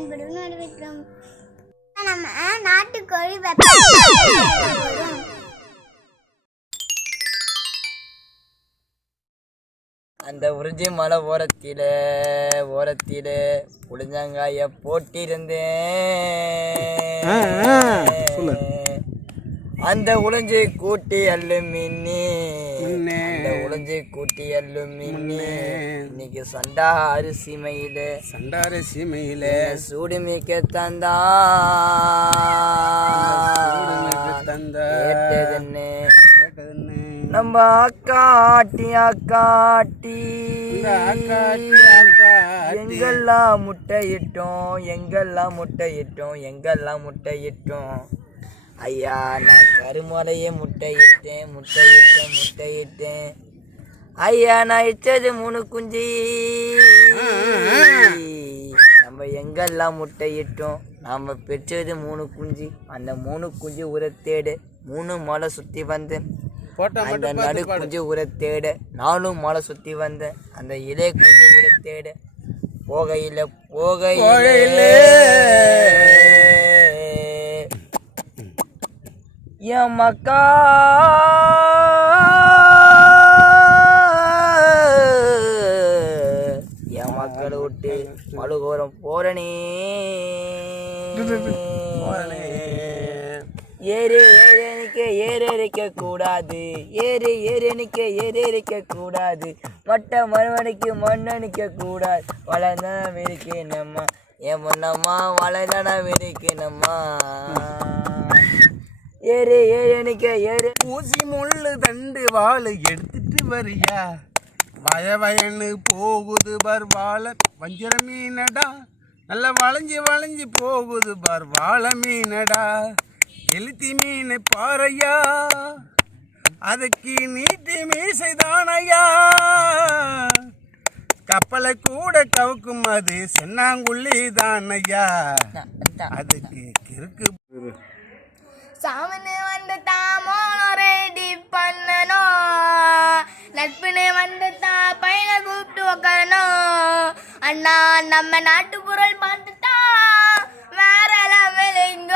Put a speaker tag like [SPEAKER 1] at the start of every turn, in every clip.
[SPEAKER 1] பயன்படும் வரவேற்கிறோம் நம்ம நாட்டுக்கோழி வெப்பம். அந்த உறிஞ்சி மலை ஓரத்தில் ஓரத்தில் புளிஞ்சங்காய போட்டிருந்தேன். அந்த உளிஞ்சு கூட்டி அல்லு மின்னி. உளிஞ்சி கூட்டி மின்னே. இன்னைக்கு சண்டா அரிசி மயில
[SPEAKER 2] சண்டார சீமையில
[SPEAKER 1] சூடு மிக்க தந்தா
[SPEAKER 2] சூடுமிக்க தந்தா.
[SPEAKER 1] கேட்டதென்ன
[SPEAKER 2] கேட்டதுன்னு.
[SPEAKER 1] நம்ம அக்காட்டி, அக்காட்டி. எங்கெல்லாம் முட்டையிட்டோம் எங்கெல்லாம் முட்டையிட்டோம் எங்கெல்லாம் முட்டையிட்டோம் ஐயா நான் கருமலையே முட்டையிட்டேன் முட்டையிட்டேன் முட்டையிட்டேன் ஐயா நான் இட்டது மூணு குஞ்சு. நம்ம எங்கெல்லாம் முட்டையிட்டோம் நாம பெற்றது மூணு குஞ்சு. அந்த மூணு குஞ்சு உரத்தேடு மூணு மலை சுத்தி வந்தேன். அந்த நடு. குஞ்சு உரத்தேடு நானும் மலை சுத்தி வந்தேன். அந்த இலை குஞ்சு உரத்தேடு போகையில போகையிலே.
[SPEAKER 2] போகையிலே.
[SPEAKER 1] என் மக்கா மழுகோரம் போறனே ஏறு ஏறனிக்க ஏறரிக்க கூடாது. ஏறு ஏறனிக்க ஏறரிக்க கூடாது. மட்ட மறுமணிக்கு மண்ணணிக்க கூடாது. வளர்ந்தனம் இருக்கு நம்ம என் பொண்ணம்மா வளர்ந்தன இருக்கு நம்ம. ஏறு ஏறனிக்க ஏறு.
[SPEAKER 2] ஊசி முள்ளு தண்டு வாழு எடுத்துட்டு வரியா? வய வயன்னு போகுது பார் வாழை வஞ்சிர மீனடா. நல்ல வளைஞ்சு வளைஞ்சு போகுது பார் வாழை மீனடா. எழுத்தி மீன் பாறையா. அதுக்கு நீட்டி மீசைதானையா. கப்பலை கூட கவுக்கும் அது சென்னாங்குள்ளி தானையா அதுக்கு கிறுக்கு.
[SPEAKER 3] சாமனு வந்து நம்ம நாட்டு பொருள் பார்த்துட்டா வேற லெவலுங்க.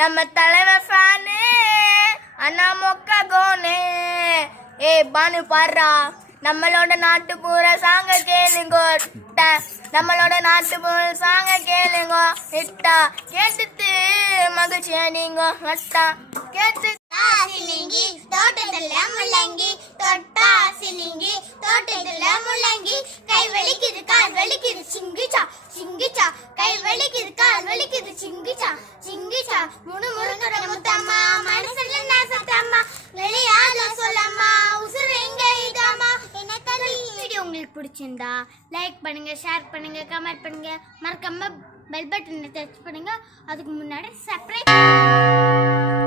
[SPEAKER 3] நம்ம தலைவர் ஃபேனு அண்ணா மொக்க கோனே. ஏ பானு பாடுறா. நம்மளோட நாட்டு பூர சாங்க கேளுங்கோ நம்மளோட நாட்டு பூர சாங்க கேளுங்கோ இட்டா. கேட்டுட்டு மகிழ்ச்சியா நீங்க அட்டா. கேட்டு
[SPEAKER 4] தோட்டத்தில் முள்ளங்கி தொட்டா சிலி முணு முருங்கட முத்தம்மா மனசுல நாசத்தம்மா வெளியாத சொல்லம்மா உசுறு எங்க இதம்மா. என்ன தள்ளி வீடியோ உங்களுக்கு பிடிச்சிருந்தா லைக் பண்ணுங்க ஷேர் பண்ணுங்க கமெண்ட் பண்ணுங்க. மறக்காம பெல் பட்டனை டச் பண்ணுங்க. அதுக்கு முன்னாடி சப்ஸ்கிரைப்